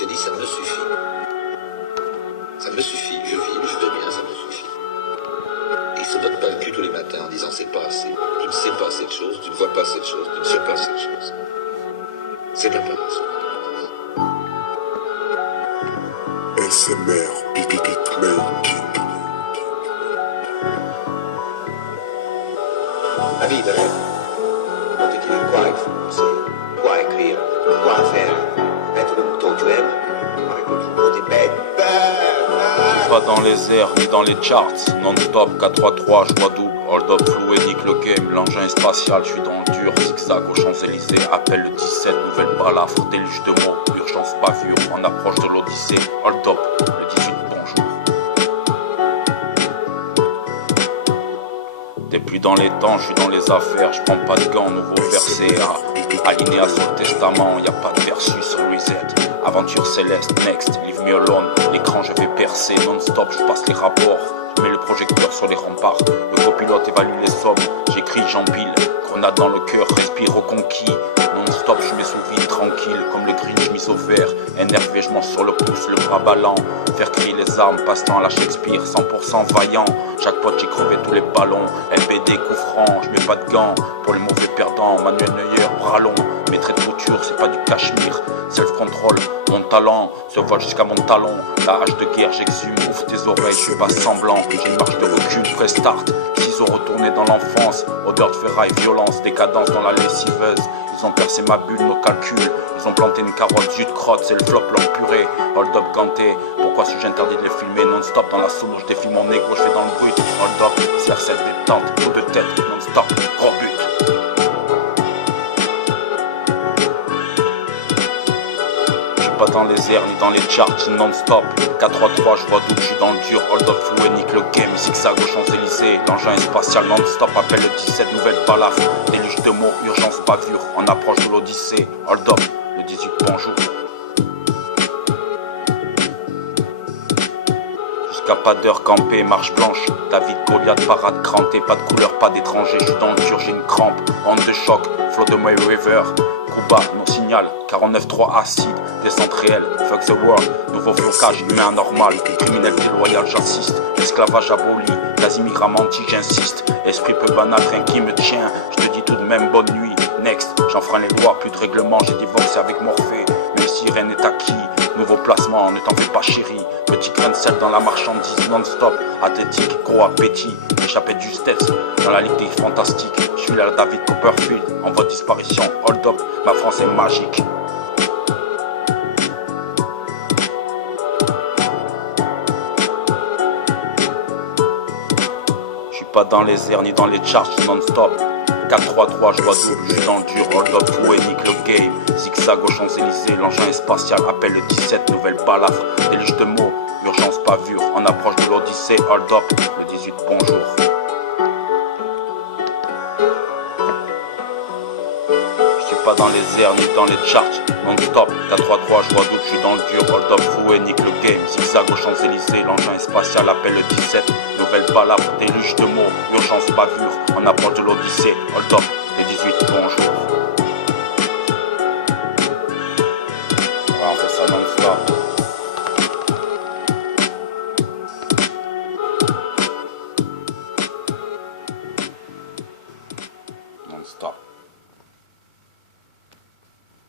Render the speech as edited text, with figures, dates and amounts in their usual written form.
s'est dit, ça me suffit. Ça me suffit, je vis, je veux bien, ça me suffit. Et il se botte pas le cul tous les matins en disant c'est pas assez. Tu ne sais pas cette chose, tu ne vois pas cette chose, tu ne sais pas cette chose. C'est la paresse. SMR, beatmaking. La vivere, non ti dire quoi écrire, quoi faire, mettre le bouton tu aimes, avec le bouton des bêtes. Pas dans les airs ni dans les charts, non-stop 4-3-3, je vois double, hold up flou et nique le game, l'engin est spatial, je suis dans le dur, zigzag aux Champs-Élysées, appelle le 17, nouvelle balafre, déluge de mots, urgence bavure, en approche de l'Odyssée, hold up, le 18 bonjour. T'es plus dans les temps, je suis dans les affaires, je prends pas de gants, nouveau verset, alinéa sur le testament, y a pas de versus sur reset. Aventure céleste, next, leave me alone. L'écran je vais percer, non-stop, je passe les rapports. Je mets le projecteur sur les remparts. Le copilote évalue les sommes. J'écris, j'empile. Grenade dans le cœur, respire au conquis. Non-stop, je mets sous vide, tranquille. Comme le Grinch mis au vert. Énervé, je mange sur le pouce, le bras ballant. Faire crier les armes, passe-temps à la Shakespeare. 100% vaillant. Jackpot, j'ai crevé tous les ballons. LBD, coup franc, je mets pas de gants. Pour les mauvais perdants, Manuel Neuer, bras long. Mes traits de couture, c'est pas du cachemire. Self-control, mon talent se voit jusqu'à mon talon. La hache de guerre, j'exhume, ouvre tes oreilles, je suis pas semblant. J'ai une marche de recul, pré-start. Ciseaux retournés dans l'enfance, odeur de ferraille, violence, décadence dans la lessiveuse. Ils ont percé ma bulle, nos calculs. Ils ont planté une carotte, jus de crotte, c'est le flop, leur purée. Hold up, ganté, pourquoi suis-je interdit de les filmer non-stop dans la sono, je défile mon égo, je fais dans le brut. Hold up, CR7 détente, coup de tête, non-stop, gros but. Pas dans les airs ni dans les charts non-stop 4-3-3 je vois d'où je suis dans le dur. Hold up fou et nique le game. Zigzag aux Champs-Élysées. L'engin est spatial non-stop. Appelle le 17 nouvelle balafre. Déluge de mots, urgence bavure. On approche de l'Odyssée. Hold up, le 18 bonjour. Jusqu'à pas d'heure campée, marche blanche. David Goliath, parade crantée. Pas de couleur, pas d'étranger. Je suis dans le dur, j'ai une crampe. Onde de choc, flow de my river. Cuba, non signal, 49.3 acide, descente réelle, fuck the world, nouveau flocage, humain anormal, criminel déloyal, j'assiste, esclavage aboli, Casimir menti, j'insiste, esprit peu banal, rien qui me tient, je te dis tout de même bonne nuit, next, j'enfreins les lois, plus de règlement, j'ai divorcé avec Morphée, même si rien n'est acquis, nouveau placement, ne t'en fais pas chérie, petit grain de sel dans la marchandise, non-stop, athlétique, gros appétit, échappé de justesse, dans la ligue des fantastiques, je suis là David Copperfield, en voie de disparition, hold up, ma France est magique. Je suis pas dans les airs ni dans les charts non-stop. 4-3-3, je vois double, je suis dans le dur, hold up, fou et nique le game. Zigzag aux Champs-Élysées, l'engin est spatial, appelle le 17, nouvelle balafre. Déluge de mots, urgence pavure, en approche de l'Odyssée, hold up, le 18 bonjour. Pas dans les airs ni dans les charts non-stop 4-3-3 je vois d'où je suis dans le dur. Hold up fou et nique le game. Zigzag aux Champs-Élysées. L'engin est spatial appelle le 17. Nouvelle balafre, déluge de mots. Urgence bavure, on approche de l'Odyssée. Hold up, le 18 bonjour. Ouais, on fait ça non-stop. Non-stop.